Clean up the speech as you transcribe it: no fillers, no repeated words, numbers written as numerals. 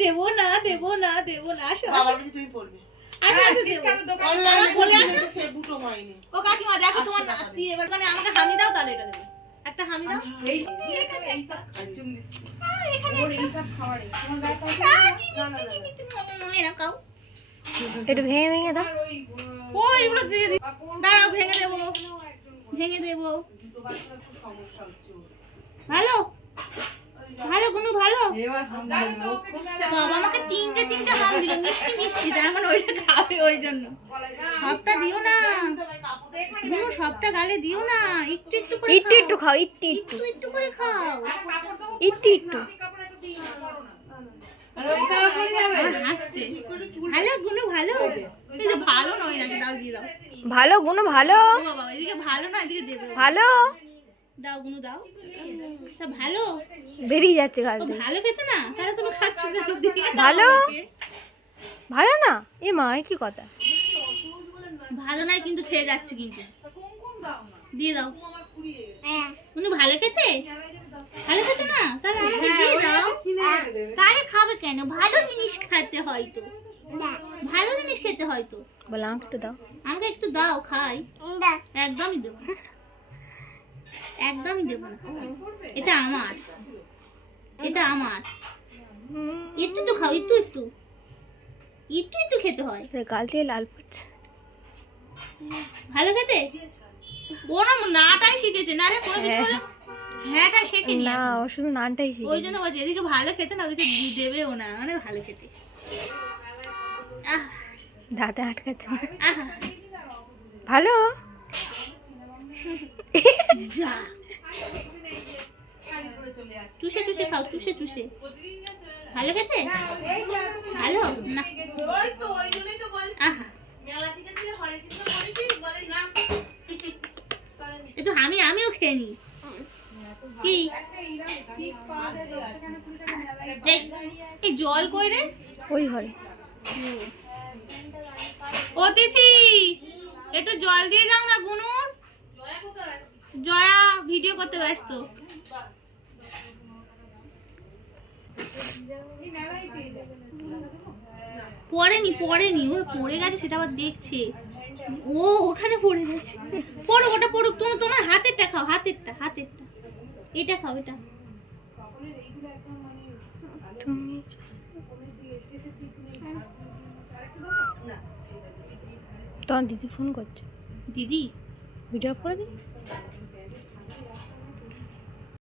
দেবো না দেবো না দেবো না তুমি পড়বে ও কাকিমা দেখো তোমার নাতি এবার আমাকে হামি দাও তাহলে এটা দেবো একটা হামি দাও একটু ভেঙে ভেঙে দাও। ওইগুলো দিয়ে দিই, দাঁড়াও ভেঙে দেবো ভেঙে দেবো। ভালো ভালো গুনু ভালো। বাবা আমাকে তিনটে হাম দিল মিষ্টি মিষ্টি, তার মানে ওইটা খাবে ওই জন্য। সবটা দিও না গুনু, সবটা গালে দিও না, একটু একটু করে একটু একটু খাও, একটু একটু একটু করে খাও, একটু একটু। হাসছে। ভালো গুনু ভালো, এই যে ভালো নয় নাকি, দাও দিয়ে দাও। ভালো গুনো ভালো। ও বাবা এদিকে ভালো না, এদিকে দেবো। ভালো দাও গুনু দাও। তা ভালো বেরিয়ে যাচ্ছে গাল ও দিয়ে। ভালো খেতে না, তাহলে তুমি খাচ্ছ কেন? দিয়ে দাও ভালো আমাকে। ভালো না এ মা, এ কি কথা। ভালো নাই কিন্তু খেয়ে যাচ্ছে, কিন্তু দিয়ে দাও। উনি ভালো খেতে, ভালো খেতে না, তাহলে আমাকে দিয়ে দাও। তাহলে খাবে কেন? ভালো জিনিস খেতে হয় তো, ভালো জিনিস খেতে হয় তো। বলে আমাকে একটু দাও। আমাকে একটু দাও খাই। একদমই দেবো না, একদমই দেবো না। এটা আমার, এটা আমার। একটু তো খাও, একটু একটু একটু একটু খেতে হয়। গাল দিয়ে লাল পড়ছে। ভালো খেতে ও না, নাটাই শিখেছে না রে, কোনো কিছু বলে হ্যাঁটা শেখেনি না, এখনো। ও শুধু নানটাই শিখে। ওই জন্য বলছি এদিকে ভালো খেতে না, ওদিকে দেবেও না, মানে ভালো খেতে। আহ দাঁতে আটকাচ্ছে না। আহ ভালো যা চুষে চুষে খাও, চুষে চুষে। ভালো খেতে ভালো না। আহা একটু আমিও খেয়ে নি। কি এই জল কই রে? ওই ঘরে। অতিথি একটু জল দিয়ে যাও না গুনুর। জয়া ভিডিও করতে ব্যস্ত। পড়েনি ও পড়ে গেছে, সেটা আবার দেখছে। ও ওখানে পড়ে গেছে। পড়ুক, ওটা পড়ুক। তুমি তোমার হাতেরটা খাও, হাতেরটা এটা খাও, এটা। তুমি তোমার দিদি ফোন করছে। দিদি ভিডিও করে দিই।